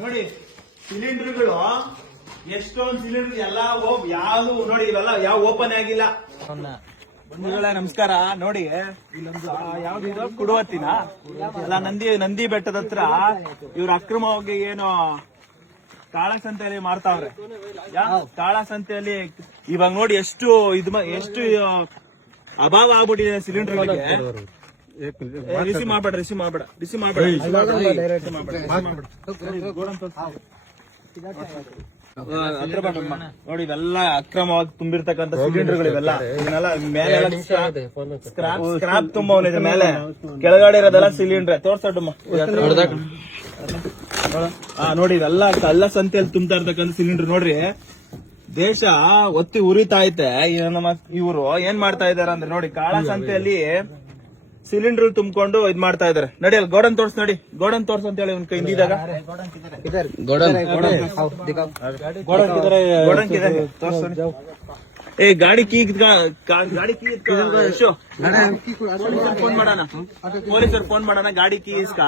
ನೋಡಿ ಸಿಲಿಂಡರ್ಗಳು ಎಷ್ಟೊಂದು ಸಿಲಿಂಡರ್ ಎಲ್ಲ ಯಾವ್ದು ನೋಡಿ ಇವೆಲ್ಲ ಯಾವ ಓಪನ್ ಆಗಿಲ್ಲ. ಬಂಧುಗಳೇ ನಮಸ್ಕಾರ. ನೋಡಿ ಇಲ್ಲೊಂದು ಯಾವ್ದು ಕುಡುವತ್ತಿನ ಅಲ್ಲ ನಂದಿ ಬೆಟ್ಟದ ಹತ್ರ ಇವ್ರ ಅಕ್ರಮವಾಗಿ ಏನು ಕಾಳಸಂತೆಯಲ್ಲಿ ಮಾರ್ತಾವ್ರೆ. ಕಾಳಸಂತೆಯಲ್ಲಿ ಇವಾಗ ನೋಡಿ ಎಷ್ಟು ಅಭಾವ ಆಗ್ಬಿಟ್ಟಿದೆ ಸಿಲಿಂಡರ್. ರಿಸೀವ್ ಮಾಡ್ಬೇಡ. ನೋಡಿ ಇವೆಲ್ಲ ಅಕ್ರಮವಾಗಿ ತುಂಬಿರ್ತಕ್ಕಂಥ ಸಿಲಿಂಡರ್ಗಳು ಇವೆಲ್ಲ. ಇದನ್ನೆಲ್ಲ ಮೇಲೆ ಸ್ಕ್ರಾಪ್ ತುಂಬವನಿದೆ, ಮೇಲೆ ಕೆಳಗಡೆ ಇರೋದೆಲ್ಲ ಸಿಲಿಂಡರ್. ತೋರ್ಸಡ್ಡಮ್ಮ. ನೋಡಿ ಇವೆಲ್ಲ ಕಳ್ಳ ಸಂತೆಯಲ್ಲಿ ತುಂಬ್ತಾ ಇರ್ತಕ್ಕಂಥ ಸಿಲಿಂಡರ್. ನೋಡ್ರಿ ದೇಶ ಒತ್ತಿ ಉರಿತಾ ಐತೆ. ನಮ್ಮ ಇವರು ಏನ್ ಮಾಡ್ತಾ ಇದಾರೆ ಅಂದ್ರೆ ನೋಡಿ ಕಾಳ ಸಂತೆಯಲ್ಲಿ ಸಿಲಿಂಡರ್ ತುಂಬಿಕೊಂಡು ಇದ್ ಮಾಡ್ತಾ ಇದಾರೆ. ನಡಿ ಅಲ್ಲಿ ಗೋಡನ್ ತೋರ್ಸ್, ನೋಡಿ ಗೋಡನ್ ತೋರ್ಸ್ ಅಂತ ಹೇಳಿ ಒಂದ್ ಕೈ ಹಿಂದಿದಾಗ ಏ ಗಾಡಿ ಕೀ ಫೋನ್ ಮಾಡೋಣ, ಪೊಲೀಸರು ಫೋನ್ ಮಾಡೋಣ. ಗಾಡಿ ಕೀ ಇಸ್ಕ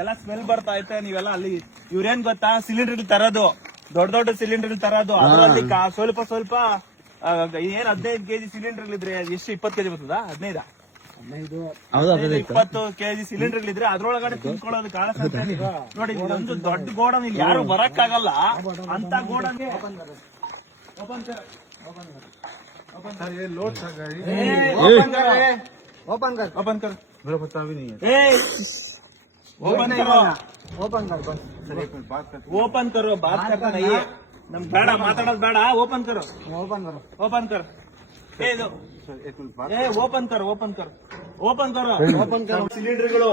ಎಲ್ಲ ಸ್ಮೆಲ್ ಬರ್ತಾ ಐತೆ. ನೀವೆಲ್ಲ ಅಲ್ಲಿ ಇವ್ರೇನ್ ಗೊತ್ತಾ, ಸಿಲಿಂಡರ್ ತರೋದು ದೊಡ್ಡ ಸಿಲಿಂಡರ್ ತರೋದು. ಅದರಲ್ಲಿ ಸ್ವಲ್ಪ ಏನ್ 15 ಕೆಜಿ ಸಿಲಿಂಡರ್ ಇದ್ರೆ ಎಷ್ಟು 20 ಕೆಜಿ ಬರ್ತದ? 20 ಕೆಜಿ ಸಿಲಿಂಡರ್ ಇದ್ರೆ ಅದ್ರೊಳಗಡೆ ತುಂಬ್ಕೊಳ್ಳೋದು ಕಾಣಿಸುತ್ತೆ. ನೋಡಿ ಇದೊಂದು ದೊಡ್ಡ ಗೋಡನ್, ಇಲ್ಲಿ ಯಾರು ಬರಕ್ಕಾಗಲ್ಲ ಅಂತ ಗೋಡನ್. ಓಪನ್ ಕರೋ ಬಾತ್ ಕರ್ತಾ ನಹೀ. ನಮ್ ಬೇಡ ಮಾತಾಡೋದು ಬೇಡ. ಓಪನ್ ಕರೋ ಓಪನ್ ಕರೋ ಸಿಲಿಂಡರ್ಗಳು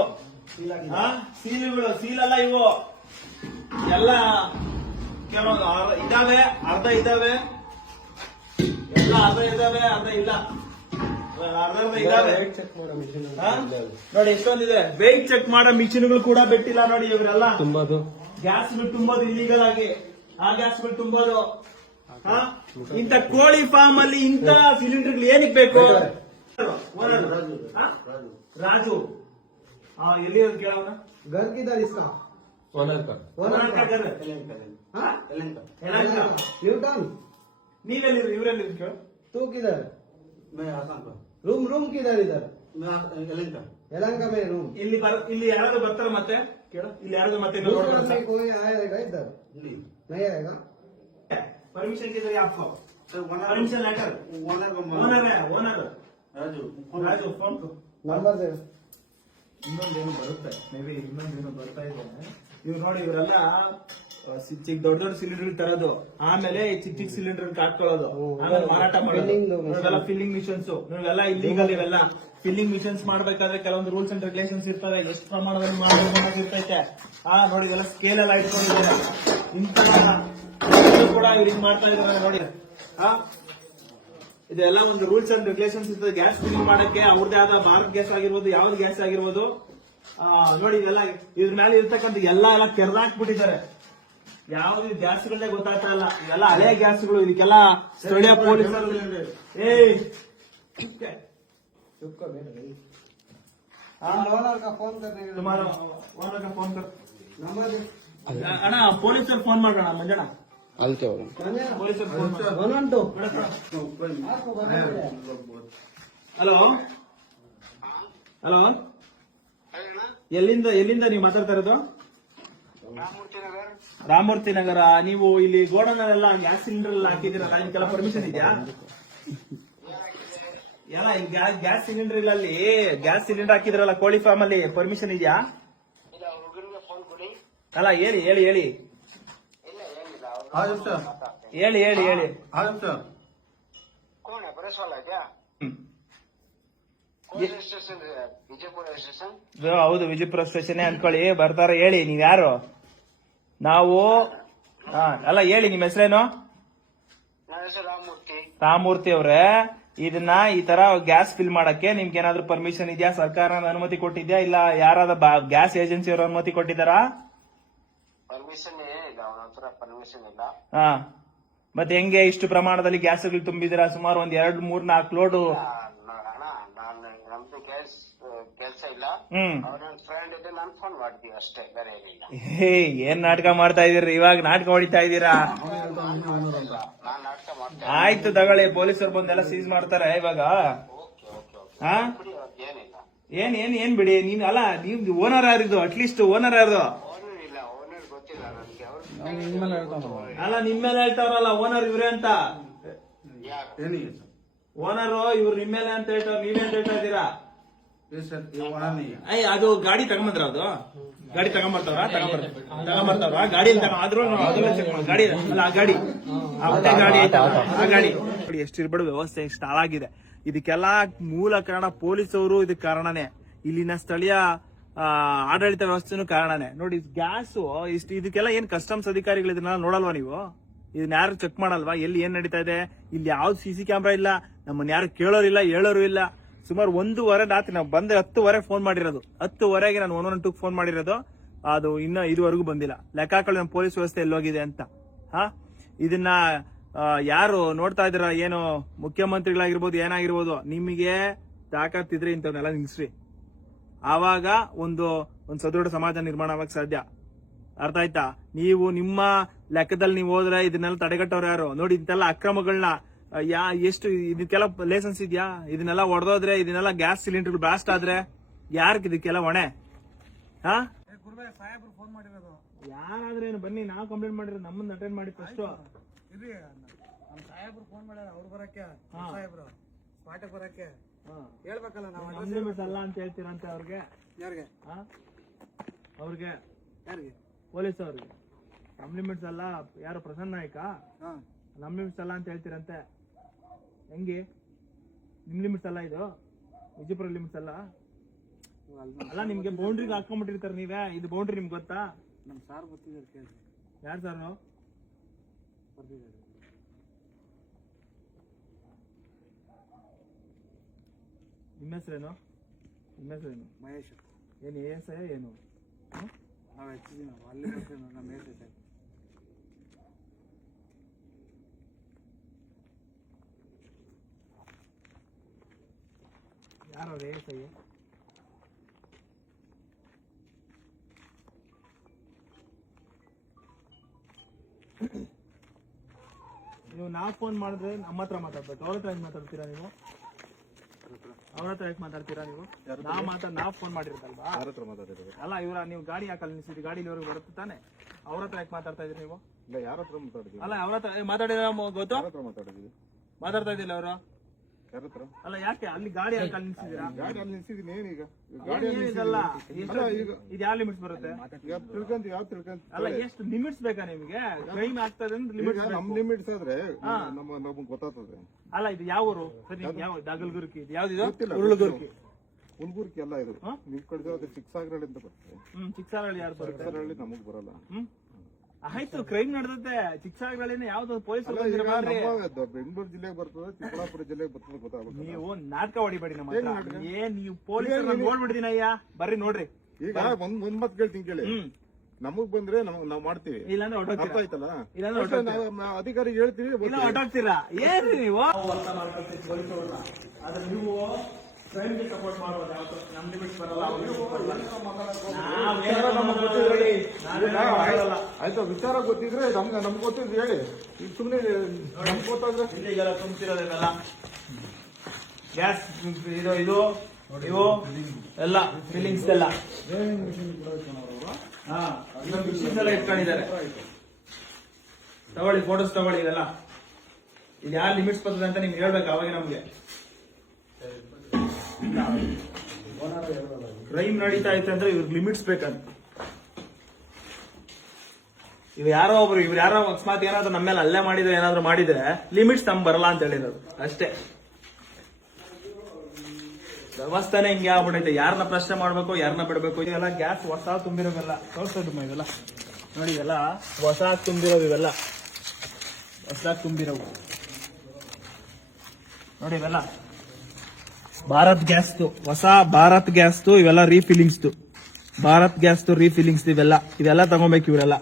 ಸೀಲ್ ಅಲ್ಲ ಇವು ಎಲ್ಲ. ಕೆಲವೊಂದು ಇದಾವೆ, ಅರ್ಧ ಇದಾವೆ, ಎಲ್ಲ ಅರ್ಧ ಇದಾವೆ, ಅರ್ಧ ಇಲ್ಲ. ನೋಡಿ ಎಷ್ಟೊಂದಿದೆ. ವೇಟ್ ಚೆಕ್ ಮಾಡೋ ಮಿಷಿನ್ಗಳು ಕೂಡ ಬಿಟ್ಟಿಲ್ಲ ನೋಡಿ. ಇವರೆಲ್ಲ ಗ್ಯಾಸ್ಗಳು ತುಂಬೋದು ಇಲ್ಲಿಗಲ್ ಆಗಿ, ಆ ಗ್ಯಾಸ್ಗಳು ತುಂಬೋದು. ಇಂತ ಕೋಳಿ ಫಾರ್ಮ್ ಅಲ್ಲಿ ಇಂತ ಸಿಲಿಂಡರ್ಗಳು ಏನಕ್ಕೆ ಬೇಕು? ರಾಜು ಎಲ್ಲಿ ಕೇಳೋಣ. घर किधर इसका? ओनर का घर न्यूटन। ನೀವೆಲ್ಲಿ ಇವರೆಲ್ಲಿ ಕೇಳು. तू किधर? मैं आसाम का। रूम किधर इधर? मैं यलहंका। यलहंका में रूम। ಇಲ್ಲಿ ಯಾರಾದ್ರೂ ಬರ್ತಾರ ಮತ್ತೆ ಕೇಳು. ಇಲ್ಲಿ ಯಾರಾದ್ರೂ ಮತ್ತೆ कोई आएगा इधर? नहीं आएगा। परमिशन किधर है आपको? परमिशन लेटर ओनर है ओनर राजू फोन को नंबर दे। ಇನ್ನೊಂದೇನು ಬರುತ್ತೆ, ಮೇ ಬಿ ಇನ್ನೊಂದೇನು ಬರ್ತಾ ಇದೆ. ಇವ್ರು ನೋಡಿ ಇವರೆಲ್ಲ ಚಿಕ್ಕ ದೊಡ್ಡ ಸಿಲಿಂಡರ್ ತರೋದು, ಆಮೇಲೆ ಚಿಕ್ಕ ಸಿಲಿಂಡರ್ ಹಾಕೊಳ್ಳೋದು, ಆಮೇಲೆ ಮಾರಾಟ ಮಾಡೋದು. ಇವೆಲ್ಲ ಫಿಲ್ಲಿಂಗ್ ಮಿಷನ್ಸ್, ಇವೆಲ್ಲ ಇಲ್ಲಿಗಲ್. ಇವೆಲ್ಲ ಫಿಲ್ಲಿಂಗ್ ಮಿಷನ್ಸ್ ಮಾಡ್ಬೇಕಾದ್ರೆ ಕೆಲವೊಂದು ರೂಲ್ಸ್ ಅಂಡ್ ರೆಗ್ಯುಲೇಷನ್ಸ್ ಇರ್ತವೆ, ಎಷ್ಟು ಪ್ರಮಾಣದಲ್ಲಿ ಮಾಡಬೇಕು ಇರ್ತೈತೆ. ನೋಡಿ ಇದೆಲ್ಲ ಸ್ಕೇಲ್ ಎಲ್ಲ ಇಟ್ಕೊಂಡಿದ್ದಾರೆ. ಇಂಥ ಕೂಡ ಇವ್ರು ಹಿಂಗ್ ಮಾಡ್ತಾ ಇದಾರೆ ನೋಡಿ. ಇದೆಲ್ಲ ಒಂದು ರೂಲ್ಸ್ ಅಂಡ್ ರೆಗ್ಯುಲೇಷನ್ಸ್ ಇರ್ತದೆ. ಗ್ಯಾಸ್ ಫಿಲ್ಲಿಂಗ್ ಮಾಡಕ್ಕೆ ಅವ್ರದೇ ಆದ ಭಾರತ್ ಗ್ಯಾಸ್ ಆಗಿರ್ಬೋದು, ಯಾವ್ದು ಗ್ಯಾಸ್ ಆಗಿರ್ಬೋದು. ನೋಡಿ ಇದೆಲ್ಲ ಇದ್ರ ಮೇಲೆ ಇರ್ತಕ್ಕಂಥ ಎಲ್ಲ ಕೆರೆದಾಕ್ಬಿಟ್ಟಿದ್ದಾರೆ. ಯಾವ್ದು ಗ್ಯಾಸ್ಗಳನ್ನೇ ಗೊತ್ತಾಗ್ತಾ ಇಲ್ಲ. ಇವೆಲ್ಲ ಹಳೆ ಗ್ಯಾಸ್ಗಳು. ಇದಕ್ಕೆಲ್ಲ ಸ್ಥಳೀಯ ಪೊಲೀಸರು ಅಣ್ಣ ಪೊಲೀಸರು ಫೋನ್ ಮಾಡೋಣ ಮಂಜಣ್ಣ. ಹಲೋ ಹಲೋ, ಎಲ್ಲಿಂದ ನೀವು ಮಾತಾಡ್ತಾ ಇರೋದು? ರಾಮಮೂರ್ತಿ ನಗರ. ನೀವು ಇಲ್ಲಿ ಗೋಡನಲ್ಲೆಲ್ಲ ಗ್ಯಾಸ್ ಸಿಲಿಂಡರ್ ಎಲ್ಲ ಹಾಕಿದಿರಲ್ಲ, ಇದಕ್ಕೆಲ್ಲ ಪರ್ಮಿಷನ್ ಇದೆಯಾ? ಎಲ್ಲ ಗ್ಯಾಸ್ ಸಿಲಿಂಡರ್ ಅಲ್ಲಿ ಗ್ಯಾಸ್ ಸಿಲಿಂಡರ್ ಹಾಕಿದ್ರಲ್ಲ ಕೋಳಿ ಫಾರ್ಮ್ ಅಲ್ಲಿ, ಪರ್ಮಿಷನ್ ಇದೆಯಾ? ಅಲ್ಲ ಹೇಳಿ ಹೇಳಿ ಹೇಳಿ ಹೇಳಿ ಹೇಳಿ ಹೇಳಿ. ಹೌದು, ವಿಜಯಪುರ ಸ್ಟೇಷನ್ ಅನ್ಕೊಳ್ಳಿ. ಬರ್ತಾರ, ಹೇಳಿ ನೀವ್ ಯಾರು? ನಾವು ಅಲ್ಲ ಹೇಳಿ, ನಿಮ್ ಹೆಸರೇನು? ರಾಮಮೂರ್ತಿ ಅವ್ರೆ, ಇದನ್ನ ಈ ತರ ಗ್ಯಾಸ್ ಫಿಲ್ ಮಾಡಕ್ಕೆ ನಿಮ್ಗೆ ಏನಾದ್ರು ಪರ್ಮಿಷನ್ ಇದೆಯಾ? ಸರ್ಕಾರ ಅನುಮತಿ ಕೊಟ್ಟಿದ್ಯಾ? ಇಲ್ಲ ಯಾರಾದ ಗ್ಯಾಸ್ ಏಜೆನ್ಸಿ ಅವರು ಅನುಮತಿ ಕೊಟ್ಟಿದ್ದಾರಾ? ಪರ್ಮಿಷನ್ ಏನಿಲ್ಲ, ಅವನ ಹತ್ರ ಪರ್ಮಿಷನ್ ಇಲ್ಲ. ಮತ್ತೆ ಹೆಂಗೆ ಇಷ್ಟು ಪ್ರಮಾಣದಲ್ಲಿ ಗ್ಯಾಸ್ಗಳು ತುಂಬಿದಿರಾ? ಸುಮಾರು ಒಂದ್ 2-3-4 ಲೋಡು. ಅಣ್ಣ ನಾನು ನಮ್ದು ಕೆಲ್ಸ ಇಲ್ಲ. ಅವ್ರ ಫ್ರೆಂಡ್ ಇದೆ, ನಾನು ಫೋನ್ ಮಾಡ್ತೀವಿ ಅಷ್ಟೇ, ಬೇರೆ ಏನಿಲ್ಲ. ಏನ್ ನಾಟಕ ಮಾಡ್ತಾ ಇದೀರಿ ಇವಾಗ? ನಾಟಕ ಹೊಡಿತಾ ಇದ್ದೀರಾ? ನಾನ್ ನಾಟಕ ಮಾಡ್ತೇನೆ. ಆಯ್ತು ತಗೊಳ್ಳಿ, ಪೊಲೀಸರು ಬಂದೆಲ್ಲ ಸೀಸ್ ಮಾಡ್ತಾರೆ ಇವಾಗ. ಹಾ ಬಿಡಿ, ಅವ್ರ್ದ್ ಏನಿಲ್ಲ. ಏನ್ ಬಿಡಿ, ನೀನ್ ಅಲ್ಲ, ನೀವ್ ಓನರ್ ಯಾರಿದು? ಅಟ್ಲೀಸ್ಟ್ ಓನರ್ ಯಾರ್ದು? ಓನರ್ ಇಲ್ಲ, ಓನರ್ ಗೊತ್ತಿಲ್ಲ ನನಗೆ. ಅವ್ರು ಅಲ್ಲ, ನಿಮ್ಮೇಲೆ ಹೇಳ್ತಾವ್ರಲ್ಲ ಓನರ್ ಇವ್ರೆ ಅಂತ. ಯಾರು? ಏನಿಲ್ಲ ಸರ್. ಓನರು ಇವ್ರು ನಿಮ್ಮೇಲೆ ಅಂತ ಹೇಳ್ತಾವ್ರ, ನೀವೇನ್ ಹೇಳ್ತಾ ಇದ್ದೀರಾ? ये सर ये वहाँ नहीं है. ಅದು ಗಾಡಿ ತಗೊಂಬಂದ್ರ? ಅದು ಗಾಡಿ ತಗೊಂಬರ್ತಾವ್ರ ಗಾಡಿಯಲ್ಲಿ ಆದ್ರೂ ಅದೆಲ್ಲ ಚೆಕ್ ಮಾಡಿ. ಗಾಡಿ ಅಲ್ಲ, ಆ ಗಾಡಿ, ಆ ಹೊಟ್ಟೆ ಗಾಡಿ ಐತಲ್ಲ, ಆ ಗಾಡಿ ನೋಡಿ ಎಷ್ಟಿರ್ಬೇಡ ವ್ಯವಸ್ಥೆ, ಎಷ್ಟು ಹಾಳಾಗಿದೆ. ಇದಕ್ಕೆಲ್ಲ ಮೂಲ ಕಾರಣ ಪೊಲೀಸವರು, ಇದಕ್ಕೆ ಕಾರಣನೇ. ಇಲ್ಲಿನ ಸ್ಥಳೀಯ ಆಡಳಿತ ವ್ಯವಸ್ಥೆನೂ ಕಾರಣನೇ. ನೋಡಿ ಗ್ಯಾಸ್ ಇಷ್ಟು, ಇದಕ್ಕೆಲ್ಲ ಏನ್ ಕಸ್ಟಮ್ಸ್ ಅಧಿಕಾರಿಗಳು ಇದನ್ನ ನೋಡಲ್ವಾ ನೀವು? ಇದನ್ನ ಯಾರು ಚೆಕ್ ಮಾಡಲ್ವಾ? ಎಲ್ಲಿ ಏನ್ ನಡೀತಾ ಇದೆ? ಇಲ್ಲಿ ಯಾವ್ದು CC ಕ್ಯಾಮ್ರಾ ಇಲ್ಲ, ನಮ್ಮನ್ನ ಯಾರು ಕೇಳೋರಿಲ್ಲ, ಹೇಳೋರು ಇಲ್ಲ. ಸುಮಾರು 1:15 ರಾತ್ರಿ ನಾವು ಬಂದೆ, 10:00 ಫೋನ್ ಮಾಡಿರೋದು. 10:00ಗೆ ನಾನು 112 ಫೋನ್ ಮಾಡಿರೋದು. ಅದು ಇನ್ನ ಇದುವರೆಗೂ ಬಂದಿಲ್ಲ. ಲೆಕ್ಕ ಹಾಕೊಳ್ಳಿ ನಮ್ಮ ಪೊಲೀಸ್ ವ್ಯವಸ್ಥೆ ಎಲ್ಲೋಗಿದೆ ಅಂತ. ಇದನ್ನ ಯಾರು ನೋಡ್ತಾ ಇದ್ದೀರ? ಏನು ಮುಖ್ಯಮಂತ್ರಿಗಳಾಗಿರ್ಬೋದು, ಏನಾಗಿರ್ಬೋದು, ನಿಮಗೆ ತಾಕತ್ತಿದ್ರೆ ಇಂಥವನ್ನೆಲ್ಲ ನಿಲ್ಸ್ರಿ. ಆವಾಗ ಒಂದು ಸದೃಢ ಸಮಾಜ ನಿರ್ಮಾಣ ಆಗಕ್ಕೆ ಸಾಧ್ಯ. ಅರ್ಥ ಆಯ್ತಾ? ನೀವು ನಿಮ್ಮ ಲೆಕ್ಕದಲ್ಲಿ ನೀವು ಹೋದ್ರೆ ಇದನ್ನೆಲ್ಲ ತಡೆಗಟ್ಟೋರು ಯಾರು? ನೋಡಿ, ಇಂತೆಲ್ಲ ಅಕ್ರಮಗಳನ್ನ ಎಷ್ಟು, ಇದಕ್ಕೆಲ್ಲ ಲೈಸೆನ್ಸ್ ಇದೆಯಾ? ಇದನ್ನೆಲ್ಲ ಹೊಡೆದೋದ್ರೆ, ಇದನ್ನೆಲ್ಲ ಗ್ಯಾಸ್ ಸಿಲಿಂಡರ್ ಬ್ಲಾಸ್ಟ್ ಆದ್ರೆ ಯಾರ್ಗ್ ಇದಕ್ಕೆಲ್ಲ ಹೊಣೆ? ಫೋನ್ ಮಾಡಿರೋದು ಯಾರಾದ್ರೇನು ಬನ್ನಿ, ನಾವು ಕಂಪ್ಲೇಂಟ್ ಮಾಡಿರೋದು, ನಮ್ಮನ್ನ ಅಟೆಂಡ್ ಮಾಡಿ ಫಸ್ಟ್. ಇರ್ರಿ, ನಮ್ಮ ಸಾಹೇಬ್ರು ಫೋನ್ ಮಾಡ್ಯಾರ, ಅವ್ರು ಬರಕ್ಕೆ, ಸಾಹೇಬ್ರು ಸ್ಪಾಟಿಗೆ ಬರಕ್ಕೆ ಹೇಳ್ಬೇಕಲ್ಲ ನಾವು. ಅನ್ಲಿಮಿಟ್ಸ್ ಅಲ್ಲ ಅಂತ ಹೇಳ್ತೀರಂತೆ ಅವ್ರಿಗೆ. ಯಾರಿಗೆ? ಅವ್ರಿಗೆ, ಯಾರಿಗೆ? ಪೊಲೀಸ್ ಅವ್ರಿಗೆ ಅನ್ಲಿಮಿಟ್ಸ್ ಅಲ್ಲ. ಯಾರು ಪ್ರಸನ್ನ ನಾಯ್ಕ? ಲಿಮಿಟ್ಸ್ ಅಲ್ಲ ಅಂತ ಹೇಳ್ತೀರಂತೆ. ಹೆಂಗೆ ನಿಮ್ ಲಿಮಿಟ್ಸ್ ಅಲ್ಲ ಇದು? ವಿಜಯಪುರ ಲಿಮಿಟ್ಸ್ ಅಲ್ಲ? ಅಲ್ಲ, ನಿಮ್ಗೆ ಬೌಂಡ್ರಿಗೆ ಹಾಕೊಂಡ್ಬಿಟ್ಟಿರ್ತಾರೆ ನೀವೇ. ಇದು ಬೌಂಡ್ರಿ ನಿಮ್ಗೆ ಗೊತ್ತಾ? ನಮ್ ಸಾರ್ ಗೊತ್ತಿದ್ದಾರೆ, ಕೇಳಿ. ಯಾರು ಸಾರ್? ಬರ್ತಿದ್ದಾರೆ. ನಿಮ್ಮ ಹೆಸರೇನು? ಮಹೇಶ್. ಏನು ASI ಏನು? ನಾವು ಹೆಚ್ಚಿದ್ದೀವಿ, ನಾವು ಅಲ್ಲಿ ಬರ್ತೀವಿ, ನಮ್ಮ ಮಹೇಶ್ ಐತೆ. ಯಾರು ಅವ್ರು ASI? ನೀವು ನಾವು ಫೋನ್ ಮಾಡಿದ್ರೆ ನಮ್ಮ ಹತ್ರ ಮಾತಾಡ್ಬೇಕು. ಅವ್ರ ಹತ್ರ ಹೆಂಗ್ ಮಾತಾಡ್ತೀರಾ ನೀವು? ಅವ್ರ ಹತ್ರ ಹೇಗೆ ಮಾತಾಡ್ತೀರಾ ನೀವು? ನಾವು ಫೋನ್ ಮಾಡಿರೋದಲ್ವಾ? ಅಲ್ಲ, ಇವರ ನೀವು ಗಾಡಿ ಹಾಕಲ್ಲ ನಿಲ್ಸಿದ್ರಿ, ಗಾಡಿ ಇಲ್ಲಿವರೆಗೆ ಬರುತ್ತೆ ತಾನೆ. ಅವ್ರ ಹತ್ರ ಯಾಕೆ ಮಾತಾಡ್ತಾ ಇದ್ರಿ ನೀವು? ಯಾರ ಹತ್ರ ಮಾತಾಡಿದ್ವಿ? ಅಲ್ಲ, ಅವ್ರ ಹತ್ರ ಮಾತಾಡಿದ ಗೊತ್ತು? ಮಾತಾಡಿದ್ವಿ. ಮಾತಾಡ್ತಾ ಇದ್ದಿಲ್ಲ ಅವರು? ಯಾರ ಹತ್ರ? ಅಲ್ಲ, ಯಾಕೆ ಅಲ್ಲಿ ಗಾಡಿ ಹಾಕಲ್ಲಿ ನಿಲ್ಸಿದ್ದೀರಾ? ಗಾಡಿ ಅಲ್ಲಿ ನಿಲ್ಸಿದೀನಿ. ಏನೀಗ ಏನಿದಲ್ಲ, ಇದು ಯಾವ ಲಿಮಿಟ್ಸ್ ಬರುತ್ತೆ? ತಿಳ್ಕೊಂತ ಅಲ್ಲ, ಎಷ್ಟು ಲಿಮಿಟ್ಸ್ ಬೇಕಾ ನಿಮ್ಗೆ? ಕ್ರೈಮ್ ಆಗ್ತದೆ ಅಂದ್ರೆ ಲಿಮಿಟ್ಸ್ ನಮ್ ಲಿಮಿಟ್ಸ್ ಆದ್ರೆ ನಮಗ್ ಗೊತ್ತಾಗ್ತದೆ. ಅಲ್ಲ, ಇದು ಯಾವ ಊರು? ಸರಿ, ಯಾವ ದಾಗಲ್ಗುರ್ಕಿ? ಇದು ಯಾವ್ದಿದು? ಉರುಳುಗುರ್ಕಿ. ಹುಲ್ಗುರ್ಕಿ ಎಲ್ಲ ಇದು. ನಿಮ್ ಕಡೆ ಚಿಕ್ಕಸಾಗರಹಳ್ಳಿ ಅಂತ ಬರ್ತದೆ. ಚಿಕ್ಕಸಾಗರಹಳ್ಳಿ ಯಾರು ಬರುತ್ತೆ? ಚಿಕ್ಕಸಾಗರಹಳ್ಳಿ ನಮಗ್ ಬರಲ್ಲ. ಆಯ್ತು, ಕ್ರೈಮ್ ನಡೆದತ್ತೆ ಚಿಕ್ಕಸಾಗರಹಳ್ಳಿನ. ಯಾವ್ದು ಪೊಲೀಸರು ಬೆಂಗಳೂರು ಜಿಲ್ಲೆಗೆ ಬರ್ತದೆ, ಚಿಕ್ಕಬಳ್ಳಾಪುರ ಜಿಲ್ಲೆಗೆ ಬರ್ತದೆ, ಗೊತ್ತಾಗುತ್ತೆ. ನೀವು ನಾಟಕ ಹೊಡಿಬೇಡಿ ನಮ್ಮ ಹತ್ರ. ಏನ್ ನೀವು ಪೊಲೀಸರು ನೋಡ್ಬಿಡ್ತೀನಿ ಅಯ್ಯ, ಬರ್ರಿ ನೋಡ್ರಿ. ಈಗ ಒಂದ್ ಮಾತು ಕೇಳ್ತೀನಿ ಕೇಳಿ. ನಮಗ್ ಬಂದ್ರೆ ನಾವ್ ಮಾಡ್ತೀವಿ, ಇಲ್ಲಾಂದ್ರೆ ಅರ್ಥ ಆಯ್ತಲ್ಲ? ಇಲ್ಲಾಂದ್ರೆ ನಾವು ಅಧಿಕಾರಿಗೆ ಹೇಳ್ತೀವಿ, ಹೊಟ್ಟಾಗ್ತೀರಾ? ಏನ್ರಿ ನೀವು? ಅರ್ಥ ಮಾಡ್ಕೊಳ್ತೀವಿ ಪೊಲೀಸವ್ರನ್ನ. ಆದ್ರೆ ನೀವು ಕ್ರೈಮ್ಗೆ ಸಪೋರ್ಟ್ ಮಾಡೋದು ಯಾವತ್ತು? ನಮ್ ಲಿಮಿಟ್ಸ್ ಬರಲ್ಲ. ಆಯ್ತು, ವಿಚಾರ ಗೊತ್ತಿದ್ರೆ ನಮ್ಗೆ ಗೊತ್ತಿದ್ರೆ ಹೇಳಿ. ಈಗ ಸುಮ್ನೆ ನಮ್ಗೆ ಗೊತ್ತಾದ್ರೆ ಇಲ್ಲಿಗೆಲ್ಲ ತುಂಬ್ತಿರೋದೆಲ್ಲ ಗ್ಯಾಸ್ ಇದು ಇವು ಎಲ್ಲ ಫಿಲ್ಲಿಂಗ್ಸ್ ಎಲ್ಲ ಮಿಷಿನ್ಸ್ ಎಲ್ಲ ಇಟ್ಕೊಂಡಿದ್ದಾರೆ. ತಗೊಳ್ಳಿ, ಫೋಟೋಸ್ ತಗೊಳ್ಳಿ. ಇದೆಲ್ಲ ಇದು ಯಾರು ಲಿಮಿಟ್ಸ್ ಬರ್ತದೆ ಅಂತ ನಿಮ್ಗೆ ಹೇಳ್ಬೇಕು ಅವಾಗ ನಮ್ಗೆ. ಕ್ರೈಮ್ ನಡೀತಾ ಐತೆ ಅಂದ್ರೆ ಇವ್ರಿಗೆ ಲಿಮಿಟ್ಸ್ ಬೇಕಂತ. ಇವ್ರು ಯಾರೋ ಅಕಸ್ಮಾತ್ ಏನಾದ್ರು ನಮ್ಮ ಮೇಲೆ ಅಲ್ಲೇ ಮಾಡಿದ್ರೆ, ಏನಾದ್ರು ಮಾಡಿದ್ರೆ ಲಿಮಿಟ್ಸ್ ನಮ್ಗೆ ಬರಲ್ಲ ಅಂತ ಹೇಳಿರೋದು ಅಷ್ಟೇ. ವ್ಯವಸ್ಥೆನೇ ಹಿಂಗೆ ಆಗ್ಬಿಟ್ಟೈತೆ. ಯಾರನ್ನ ಪ್ರಶ್ನೆ ಮಾಡ್ಬೇಕು, ಯಾರನ್ನ ಬಿಡ್ಬೇಕು. ಇದೆಲ್ಲ ಗ್ಯಾಸ್ ಹೊಸ ತುಂಬಿರೋವೆಲ್ಲ ತೋರಿಸೋದು. ಇವೆಲ್ಲ ನೋಡಿ, ಇವೆಲ್ಲ ಹೊಸ ತುಂಬಿರೋವು. ಇವೆಲ್ಲ ಹೊಸ ತುಂಬಿರೋವು ನೋಡಿ. ಇವೆಲ್ಲ ಭಾರತ್ ಗ್ಯಾಸ್ದು, ಹೊಸ ಭಾರತ್ ಗ್ಯಾಸ್ದು. ಇವೆಲ್ಲ ರೀಫಿಲ್ಲಿಂಗ್ಸ್ದು, ಭಾರತ್ ಗ್ಯಾಸ್ದು ರೀಫಿಲ್ಲಿಂಗ್ಸ್. ಇವೆಲ್ಲ ತಗೊಬೇಕು ಇವರೆಲ್ಲ.